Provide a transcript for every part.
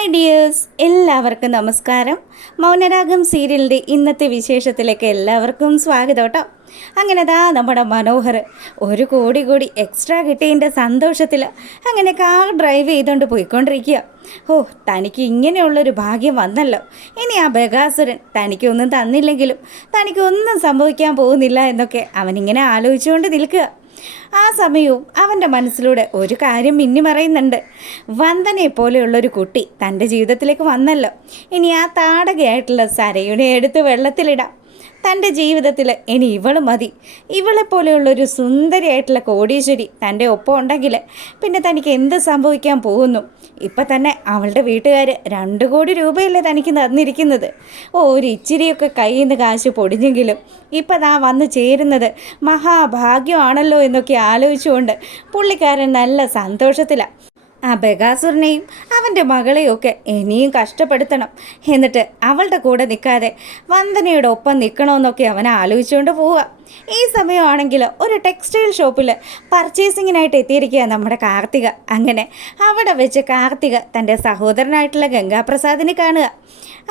Hi dears, എല്ലാവർക്കും നമസ്കാരം. മൗനരാഗം സീരിയലിൻ്റെ ഇന്നത്തെ വിശേഷത്തിലേക്ക് എല്ലാവർക്കും സ്വാഗതം കേട്ടോ. അങ്ങനെ നമ്മുടെ മനോഹർ 1 കോടി കൂടി എക്സ്ട്രാ കിട്ടിയതിൻ്റെ സന്തോഷത്തിൽ അങ്ങനെ കാർ ഡ്രൈവ് ചെയ്തുകൊണ്ട് പോയിക്കൊണ്ടിരിക്കുക. തനിക്ക് ഇങ്ങനെയുള്ളൊരു ഭാഗ്യം വന്നല്ലോ. ഇനി ആ ബഗാസുരൻ തനിക്കൊന്നും തന്നില്ലെങ്കിലും തനിക്കൊന്നും സംഭവിക്കാൻ പോകുന്നില്ല എന്നൊക്കെ അവനിങ്ങനെ ആലോചിച്ചുകൊണ്ട് നിൽക്കുക. ആ സമയവും അവൻ്റെ മനസ്സിലൂടെ ഒരു കാര്യം മിന്നി മറയുന്നുണ്ട്. വന്ദനെ പോലെയുള്ളൊരു കുട്ടി തൻ്റെ ജീവിതത്തിലേക്ക് വന്നല്ലോ. ഇനി ആ താടകയായിട്ടുള്ള സരയുടെ എടുത്ത് വെള്ളത്തിലിടാം. തൻ്റെ ജീവിതത്തിൽ ഇനി ഇവള് മതി. ഇവളെപ്പോലെയുള്ളൊരു സുന്ദരിയായിട്ടുള്ള കോടീശ്വരി തൻ്റെ ഒപ്പം ഉണ്ടെങ്കിൽ പിന്നെ തനിക്ക് എന്ത് സംഭവിക്കാൻ പോകുന്നു? ഇപ്പം തന്നെ അവളുടെ വീട്ടുകാർ 2 കോടി രൂപയല്ലേ തനിക്ക് തന്നിരിക്കുന്നത്. ഒരു ഇച്ചിരിയൊക്കെ കയ്യിൽ നിന്ന് കാശ് പൊടിഞ്ഞെങ്കിലും ഇപ്പം വന്ന് ചേരുന്നത് മഹാഭാഗ്യമാണല്ലോ എന്നൊക്കെ ആലോചിച്ചുകൊണ്ട് പുള്ളിക്കാരൻ നല്ല സന്തോഷത്തിലാണ്. ആ ബഗാസുരനെയും അവൻ്റെ മകളെയും ഒക്കെ ഇനിയും കഷ്ടപ്പെടുത്തണം. എന്നിട്ട് അവളുടെ കൂടെ നിൽക്കാതെ വന്ദനയുടെ ഒപ്പം നിൽക്കണമെന്നൊക്കെ അവൻ ആലോചിച്ചുകൊണ്ട് പോവുക. ഈ സമയമാണെങ്കിൽ ഒരു ടെക്സ്റ്റൈൽ ഷോപ്പിൽ പർച്ചേസിങ്ങിനായിട്ട് എത്തിയിരിക്കുക നമ്മുടെ കാർത്തിക. അങ്ങനെ അവിടെ വെച്ച് കാർത്തിക തൻ്റെ സഹോദരനായിട്ടുള്ള ഗംഗാപ്രസാദിനെ കാണുക.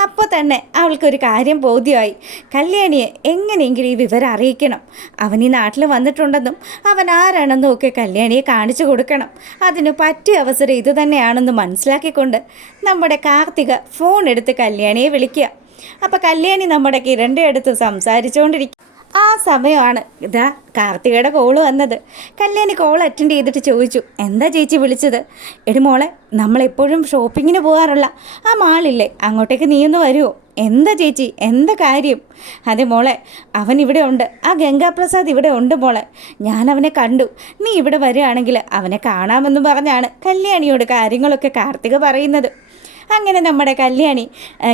അപ്പോൾ തന്നെ അവൾക്കൊരു കാര്യം ബോധ്യമായി. കല്യാണിയെ എങ്ങനെയെങ്കിലും ഈ വിവരം അറിയിക്കണം. അവൻ ഈ നാട്ടിൽ വന്നിട്ടുണ്ടെന്നും അവൻ ആരാണെന്നും ഒക്കെ കല്യാണിയെ കാണിച്ചു കൊടുക്കണം. അതിന് പറ്റിയ അവസരം ഇത് തന്നെയാണെന്ന് മനസ്സിലാക്കിക്കൊണ്ട് നമ്മുടെ കാർത്തിക ഫോൺ എടുത്ത് കല്യാണിയെ വിളിക്കുക. അപ്പോൾ കല്യാണി നമ്മുടെ കിരണിൻ്റെ അടുത്ത് സംസാരിച്ചുകൊണ്ടിരിക്കുക. ആ സമയമാണ് കാർത്തികയുടെ കോള് വന്നത്. കല്യാണി കോൾ അറ്റൻഡ് ചെയ്തിട്ട് ചോദിച്ചു, എന്താ ചേച്ചി വിളിച്ചത്? എടി മോളെ, നമ്മളെപ്പോഴും ഷോപ്പിങ്ങിന് പോകാറുള്ള ആ മാളില്ലേ, അങ്ങോട്ടേക്ക് നീ ഒന്ന് വരുമോ? എന്താ ചേച്ചി, എന്താ കാര്യം? അതെ മോളെ, അവൻ ഇവിടെ ഉണ്ട്. ആ ഗംഗാപ്രസാദ് ഇവിടെ ഉണ്ട് മോളെ. ഞാൻ അവനെ കണ്ടു. നീ ഇവിടെ വരികയാണെങ്കിൽ അവനെ കാണാമെന്ന് പറഞ്ഞാണ് കല്യാണിയോട് കാര്യങ്ങളൊക്കെ കാർത്തിക പറയുന്നത്. അങ്ങനെ നമ്മുടെ കല്യാണി,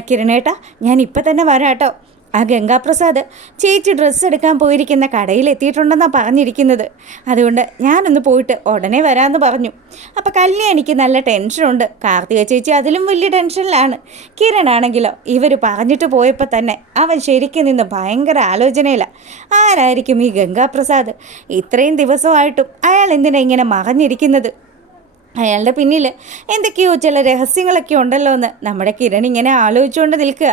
കിരണേട്ടാ ഞാൻ ഇപ്പം തന്നെ വരാം കേട്ടോ. ആ ഗംഗാപ്രസാദ് ചേച്ചി ഡ്രസ്സ് എടുക്കാൻ പോയിരിക്കുന്ന കടയിൽ എത്തിയിട്ടുണ്ടെന്നാണ് പറഞ്ഞിരിക്കുന്നത്. അതുകൊണ്ട് ഞാനൊന്ന് പോയിട്ട് ഉടനെ വരാമെന്ന് പറഞ്ഞു. അപ്പോൾ കല്യാണിക്ക് നല്ല ടെൻഷനുണ്ട്. കാർത്തിക ചേച്ചി അതിലും വലിയ ടെൻഷനിലാണ്. കിരണാണെങ്കിലോ ഇവർ പറഞ്ഞിട്ട് പോയപ്പോൾ തന്നെ അവൻ ശരിക്കും നിന്ന് ഭയങ്കര ആലോചനയിലാണ്. ആരായിരിക്കും ഈ ഗംഗാപ്രസാദ്? ഇത്രയും ദിവസമായിട്ടും അയാൾ എന്തിനാ ഇങ്ങനെ മറഞ്ഞിരിക്കുന്നത്? അയാളുടെ പിന്നിൽ എന്തൊക്കെയോ ചില രഹസ്യങ്ങളൊക്കെ ഉണ്ടല്ലോ എന്ന് നമ്മുടെ കിരൺ ഇങ്ങനെ ആലോചിച്ചുകൊണ്ട് നിൽക്കുക.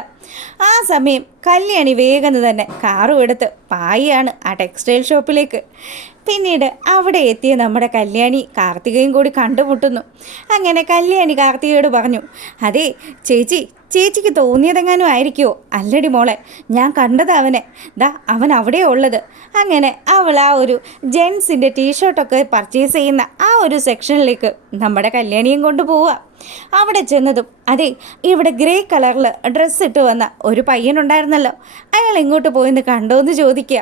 ആ സമയം കല്യാണി വേഗം തന്നെ കാറും എടുത്ത് പായാണ് ആ ടെക്സ്റ്റൈൽ ഷോപ്പിലേക്ക്. പിന്നീട് അവിടെ എത്തിയ നമ്മുടെ കല്യാണി കാർത്തികയും കൂടി കണ്ടുമുട്ടുന്നു. അങ്ങനെ കല്യാണി കാർത്തികയോട് പറഞ്ഞു, അതെ ചേച്ചിക്ക് തോന്നിയതെങ്ങാനും ആയിരിക്കുമോ? അല്ലടി മോളെ, ഞാൻ കണ്ടത് അവനെ. അവൻ അവിടെയാണ് ഉള്ളത്. അങ്ങനെ അവൾ ആ ഒരു ജെൻസിൻ്റെ ടീഷർട്ടൊക്കെ പർച്ചേസ് ചെയ്യുന്ന ആ ഒരു സെക്ഷനിലേക്ക് നമ്മുടെ കല്യാണിയും കൊണ്ടുപോവുക. അവിടെ ചെന്നതും അതെ, ഇവിടെ ഗ്രേ കളറിൽ ഡ്രസ്സ് ഇട്ട് വന്ന ഒരു പയ്യനുണ്ടായിരുന്നല്ലോ, അയാൾ എങ്ങോട്ട് പോയെന്ന് കണ്ടോ എന്ന് ചോദിക്കുക.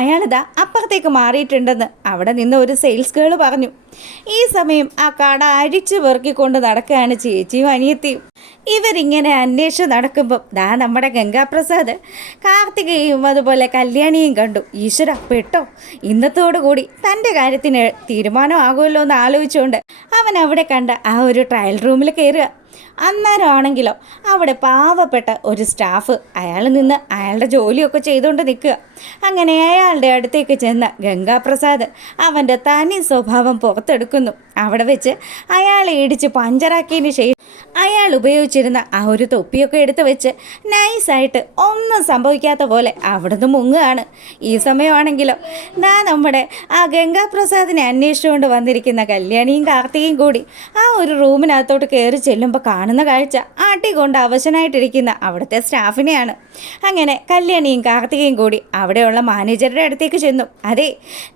അയാളിതാ അപ്പുറത്തേക്ക് മാറിയിട്ടുണ്ടെന്ന് അവിടെ നിന്ന് ഒരു സെയിൽസ് ഗേൾ പറഞ്ഞു. ഈ സമയം ആ കട അഴിച്ചു പെറുക്കിക്കൊണ്ട് നടക്കുകയാണ് ചേച്ചിയും അനിയത്തിയും. ഇവരിങ്ങനെ അന്വേഷിച്ച് നടക്കുമ്പം നമ്മുടെ ഗംഗാപ്രസാദ് കാർത്തികയും അതുപോലെ കല്യാണിയും കണ്ടു. ഈശ്വര, പെട്ടോ, ഇന്നത്തോടുകൂടി തൻ്റെ കാര്യത്തിന് തീരുമാനമാകുമല്ലോ എന്ന് ആലോചിച്ചുകൊണ്ട് അവൻ അവിടെ കണ്ട ആ ഒരു ട്രയൽ റൂമിൽ കയറുക. അന്നേരമാണെങ്കിലോ അവിടെ പാവപ്പെട്ട ഒരു സ്റ്റാഫ് അയാൾ നിന്ന് അയാളുടെ ജോലിയൊക്കെ ചെയ്തുകൊണ്ട് നിൽക്കുക. അങ്ങനെ അയാളുടെ അടുത്തേക്ക് ചെന്ന ഗംഗാപ്രസാദ് അവൻ്റെ തനി സ്വഭാവം പുറത്തെടുക്കുന്നു. അവിടെ വെച്ച് അയാളെ ഇടിച്ച് പഞ്ചറാക്കിയതിന് ശേഷം അയാൾ ഉപയോഗിച്ചിരുന്ന ആ ഒരു തൊപ്പിയൊക്കെ എടുത്ത് വെച്ച് നൈസായിട്ട് ഒന്നും സംഭവിക്കാത്ത പോലെ അവിടുന്ന് മുങ്ങുകയാണ്. ഈ സമയമാണെങ്കിലോ നമ്മുടെ ആ ഗംഗാപ്രസാദിനെ അന്വേഷിച്ചുകൊണ്ട് വന്നിരിക്കുന്ന കല്യാണിയും കാർത്തികയും കൂടി ആ ഒരു റൂമിനകത്തോട്ട് കയറി ചെല്ലുമ്പോൾ കാണുന്ന കാഴ്ച ആട്ടിക്കൊണ്ട് അവശനായിട്ടിരിക്കുന്ന അവിടുത്തെ സ്റ്റാഫിനെയാണ്. അങ്ങനെ കല്യാണിയും കാർത്തികയും കൂടി അവിടെയുള്ള മാനേജറുടെ അടുത്തേക്ക് ചെന്നു. അതെ,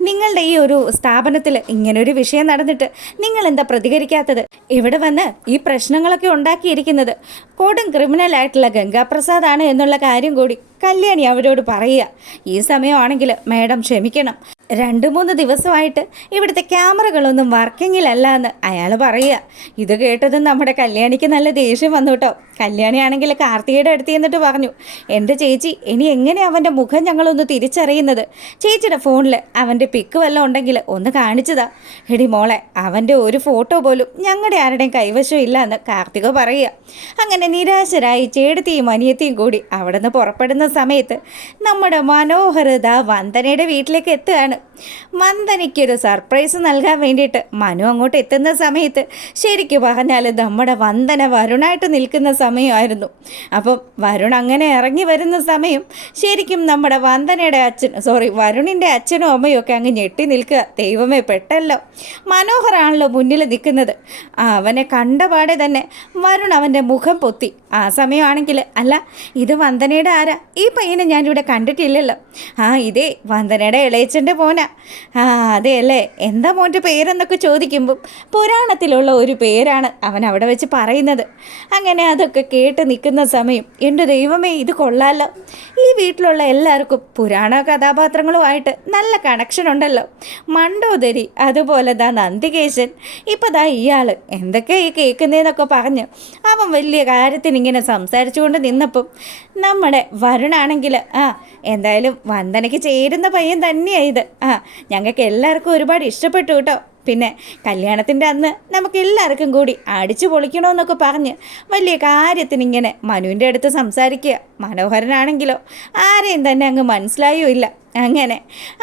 നിങ്ങളുടെ ഈ ഒരു സ്ഥാപനത്തിൽ ഇങ്ങനൊരു വിഷയം നടന്നിട്ട് നിങ്ങൾ എന്താ പ്രതികരിക്കാത്തത്? ഇവിടെ വന്ന് ഈ പ്രശ്നങ്ങളൊക്കെ ഉണ്ടാക്കിയിരിക്കുന്നത് കൊടും ക്രിമിനലായിട്ടുള്ള ഗംഗാപ്രസാദാണ് എന്നുള്ള കാര്യം കൂടി കല്യാണി അവരോട് പറയുക. ഈ സമയമാണെങ്കിൽ മാഡം ക്ഷമിക്കണം, 2-3 ദിവസമായിട്ട് ഇവിടുത്തെ ക്യാമറകളൊന്നും വർക്കിങ്ങിലല്ല എന്ന് അയാൾ പറയുക. ഇത് കേട്ടതും നമ്മുടെ കല്യാണിക്ക് നല്ല ദേഷ്യം വന്നു കേട്ടോ. കല്യാണിയാണെങ്കിൽ കാർത്തികയുടെ അടുത്ത് ചെന്നിട്ട് പറഞ്ഞു, എൻ്റെ ചേച്ചി, ഇനി എങ്ങനെ അവൻ്റെ മുഖം ഞങ്ങളൊന്ന് തിരിച്ചറിയുന്നത്? ചേച്ചിയുടെ ഫോണിൽ അവൻ്റെ പിക്ക് വല്ലതും ഉണ്ടെങ്കിൽ ഒന്ന് കാണിച്ചതാ. എടി മോളെ, അവൻ്റെ ഒരു ഫോട്ടോ പോലും ഞങ്ങളുടെ ആരുടെയും കൈവശം ഇല്ല എന്ന് കാർത്തിക പറയുക. അങ്ങനെ നിരാശരായി ചേട്ടത്തിയും അനിയത്തിയും കൂടി അവിടെ നിന്ന് പുറപ്പെടുന്ന സമയത്ത് നമ്മുടെ മനോഹർ വന്ദനയുടെ വീട്ടിലേക്ക് എത്തുകയാണ്. വന്ദനയ്ക്കൊരു സർപ്രൈസ് നൽകാൻ വേണ്ടിയിട്ട് മനു അങ്ങോട്ട് എത്തുന്ന സമയത്ത് ശരിക്കും പറഞ്ഞാൽ നമ്മുടെ വന്ദന വരുണായിട്ട് നിൽക്കുന്ന സമയമായിരുന്നു. അപ്പം വരുൺ അങ്ങനെ ഇറങ്ങി വരുന്ന സമയം ശരിക്കും നമ്മുടെ വരുണിൻ്റെ അച്ഛനും അമ്മയും ഒക്കെ അങ്ങ് ഞെട്ടി നിൽക്കുക. ദൈവമേ, പെട്ടല്ലോ, മനോഹരാണല്ലോ മുന്നിൽ നിൽക്കുന്നത്. അവനെ കണ്ടപാടെ തന്നെ വരുൺ അവൻ്റെ മുഖം പൊത്തി. ആ സമയമാണെങ്കിൽ അല്ല, ഇത് വന്ദനയുടെ ആരാ? ഈ പയ്യനെ ഞാനിവിടെ കണ്ടിട്ടില്ലല്ലോ. ഇതേ വന്ദനയുടെ ഇളയച്ചൻ്റെ മോനാ. അതെ അല്ലേ, എന്താ മോൻ്റെ പേരെന്നൊക്കെ ചോദിക്കുമ്പം പുരാണത്തിലുള്ള ഒരു പേരാണ് അവൻ അവിടെ വെച്ച് പറയുന്നത്. അങ്ങനെ അതൊക്കെ കേട്ട് നിൽക്കുന്ന സമയം എൻ്റെ ദൈവമേ, ഇത് കൊള്ളാമല്ലോ. ഈ വീട്ടിലുള്ള എല്ലാവർക്കും പുരാണ കഥാപാത്രങ്ങളുമായിട്ട് നല്ല കണക്ഷൻ ഉണ്ടല്ലോ. മണ്ടോദരി, അതുപോലെ നന്ദികേശൻ, ഇപ്പം ഇയാൾ എന്തൊക്കെ ഈ കേൾക്കുന്നതെന്നൊക്കെ പറഞ്ഞ് അവൻ വലിയ കാര്യത്തിന് ഇങ്ങനെ സംസാരിച്ചുകൊണ്ട് നിന്നപ്പം നമ്മുടെ വരുണാണെങ്കിൽ എന്തായാലും വന്ദനയ്ക്ക് ചേരുന്ന പയ്യൻ തന്നെയാണ് ഇത്. ഞങ്ങൾക്ക് എല്ലാവർക്കും ഒരുപാട് ഇഷ്ടപ്പെട്ടു കേട്ടോ. പിന്നെ കല്യാണത്തിൻ്റെ അന്ന് നമുക്ക് എല്ലാവർക്കും കൂടി അടിച്ചു പൊളിക്കണമെന്നൊക്കെ പറഞ്ഞ് വലിയ കാര്യത്തിനിങ്ങനെ മനുവിൻ്റെ അടുത്ത് സംസാരിക്കുക. മനോഹരനാണെങ്കിലോ ആരെയും തന്നെ അങ്ങ് മനസ്സിലായോ ഇല്ല. അങ്ങനെ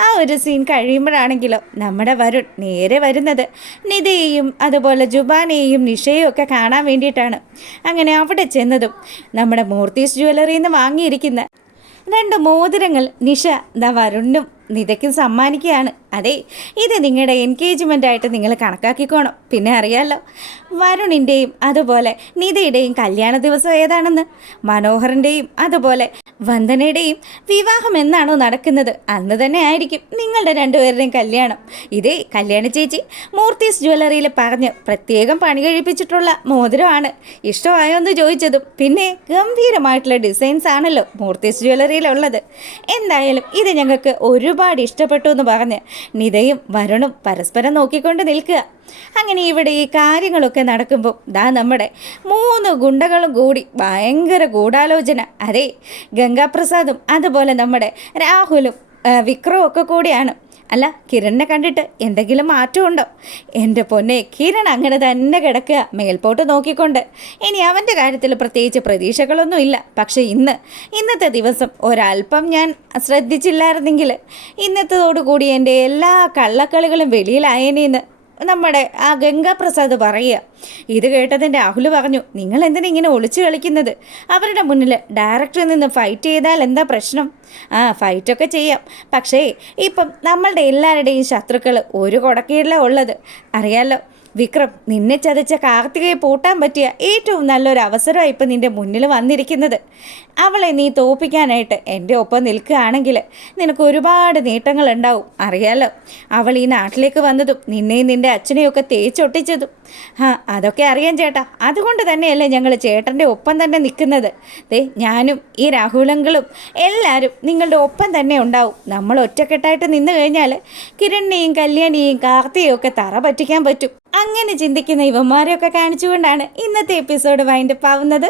ആ ഒരു സീൻ കഴിയുമ്പോഴാണെങ്കിലോ നമ്മുടെ വരുൺ നേരെ വരുന്നത് നിധയെയും അതുപോലെ ജുബാനെയും നിഷയെയും ഒക്കെ കാണാൻ വേണ്ടിയിട്ടാണ്. അങ്ങനെ അവിടെ ചെന്നതും നമ്മുടെ മൂർത്തീസ് ജ്വല്ലറിയിൽ നിന്ന് വാങ്ങിയിരിക്കുന്ന 2 മോതിരങ്ങൾ നിഷ വരുണിനും നിധയ്ക്കും സമ്മാനിക്കുകയാണ്. അതെ, ഇത് നിങ്ങളുടെ എൻഗേജ്മെൻ്റായിട്ട് നിങ്ങൾ കണക്കാക്കിക്കോണം. പിന്നെ അറിയാമല്ലോ, വരുണിൻ്റെയും അതുപോലെ നിധയുടെയും കല്യാണ ദിവസം ഏതാണെന്ന്. മനോഹറിൻ്റെയും അതുപോലെ വന്ദനയുടെയും വിവാഹം എന്നാണോ നടക്കുന്നത് അന്ന് തന്നെ ആയിരിക്കും നിങ്ങളുടെ 2 പേരുടെയും കല്യാണം. ഇതേ കല്യാണ ചേച്ചി മൂർത്തീസ് ജ്വല്ലറിയിൽ പറഞ്ഞ് പ്രത്യേകം പണി കഴിപ്പിച്ചിട്ടുള്ള മോതിരമാണ്. ഇഷ്ടമായോ എന്ന് ചോദിച്ചതും പിന്നെ ഗംഭീരമായിട്ടുള്ള ഡിസൈൻസ് ആണല്ലോ മൂർത്തീസ് ജ്വല്ലറിയിലുള്ളത്. എന്തായാലും ഇത് ഞങ്ങൾക്ക് ഒരുപാട് ഇഷ്ടപ്പെട്ടു എന്ന് പറഞ്ഞ് നിധയും വരുണും പരസ്പരം നോക്കിക്കൊണ്ട് നിൽക്കുക. അങ്ങനെ ഇവിടെ ഈ കാര്യങ്ങളൊക്കെ നടക്കുമ്പോൾ നമ്മുടെ 3 ഗുണ്ടകളും കൂടി ഭയങ്കര ഗൂഢാലോചന. അതെ, ഗംഗാപ്രസാദും അതുപോലെ നമ്മുടെ രാഹുലും വിക്രവും ഒക്കെ കൂടിയാണ്. അല്ല, കിരണിനെ കണ്ടിട്ട് എന്തെങ്കിലും മാറ്റമുണ്ടോ? എൻ്റെ പൊന്നെ, കിരൺ അങ്ങനെ തന്നെ കിടക്കുക മേൽപോട്ട് നോക്കിക്കൊണ്ട്. ഇനി അവൻ്റെ കാര്യത്തിൽ പ്രത്യേകിച്ച് പ്രതീക്ഷകളൊന്നുമില്ല. പക്ഷേ ഇന്നത്തെ ദിവസം ഒരല്പം ഞാൻ ശ്രദ്ധിച്ചില്ലായിരുന്നെങ്കിൽ ഇന്നത്തോടുകൂടി എൻ്റെ എല്ലാ കള്ളക്കളികളും വെളിയിലായേനെന്ന് നമ്മുടെ ആ ഗംഗാപ്രസാദ് പറയുക. ഇത് കേട്ടതിൻ്റെ രാഹുൽ പറഞ്ഞു, നിങ്ങൾ എന്തിനാ ഇങ്ങനെ ഒളിച്ചു കളിക്കുന്നത്? അവരുടെ മുന്നിൽ ഡയറക്ടറിൽ നിന്ന് ഫൈറ്റ് ചെയ്താൽ എന്താ പ്രശ്നം? ഫൈറ്റൊക്കെ ചെയ്യാം. പക്ഷേ ഇപ്പം നമ്മളുടെ എല്ലാവരുടെയും ശത്രുക്കൾ ഒരു കൊടക്കീഴിലാണ് ഉള്ളത്. അറിയാലോ വിക്രം, നിന്നെ ചതച്ച കാർത്തികയെ പൂട്ടാൻ പറ്റിയ ഏറ്റവും നല്ലൊരു അവസരമാണ് ഇപ്പം നിൻ്റെ മുന്നിൽ വന്നിരിക്കുന്നത്. അവളെ നീ തോൽപ്പിക്കാനായിട്ട് എൻ്റെ ഒപ്പം നിൽക്കുകയാണെങ്കിൽ നിനക്ക് ഒരുപാട് നേട്ടങ്ങളുണ്ടാവും. അറിയാലോ, അവൾ ഈ നാട്ടിലേക്ക് വന്നതും നിന്നെയും നിൻ്റെ അച്ഛനെയും ഒക്കെ തേച്ചൊട്ടിച്ചതും അതൊക്കെ അറിയാം ചേട്ടാ. അതുകൊണ്ട് തന്നെയല്ലേ ഞങ്ങൾ ചേട്ടൻ്റെ ഒപ്പം തന്നെ നിൽക്കുന്നത്. ഞാനും ഈ രാഹുലങ്ങളും എല്ലാവരും നിങ്ങളുടെ ഒപ്പം തന്നെ ഉണ്ടാവും. നമ്മൾ ഒറ്റക്കെട്ടായിട്ട് നിന്ന് കഴിഞ്ഞാൽ കിരണിനെയും കല്യാണിയെയും കാർത്തിയെയും ഒക്കെ തറ പറ്റിക്കാൻ പറ്റും. അങ്ങനെ ചിന്തിക്കുന്ന ഇവന്മാരെയൊക്കെ കാണിച്ചുകൊണ്ടാണ് ഇന്നത്തെ എപ്പിസോഡ് വൈൻഡപ്പ് ആവുന്നത്.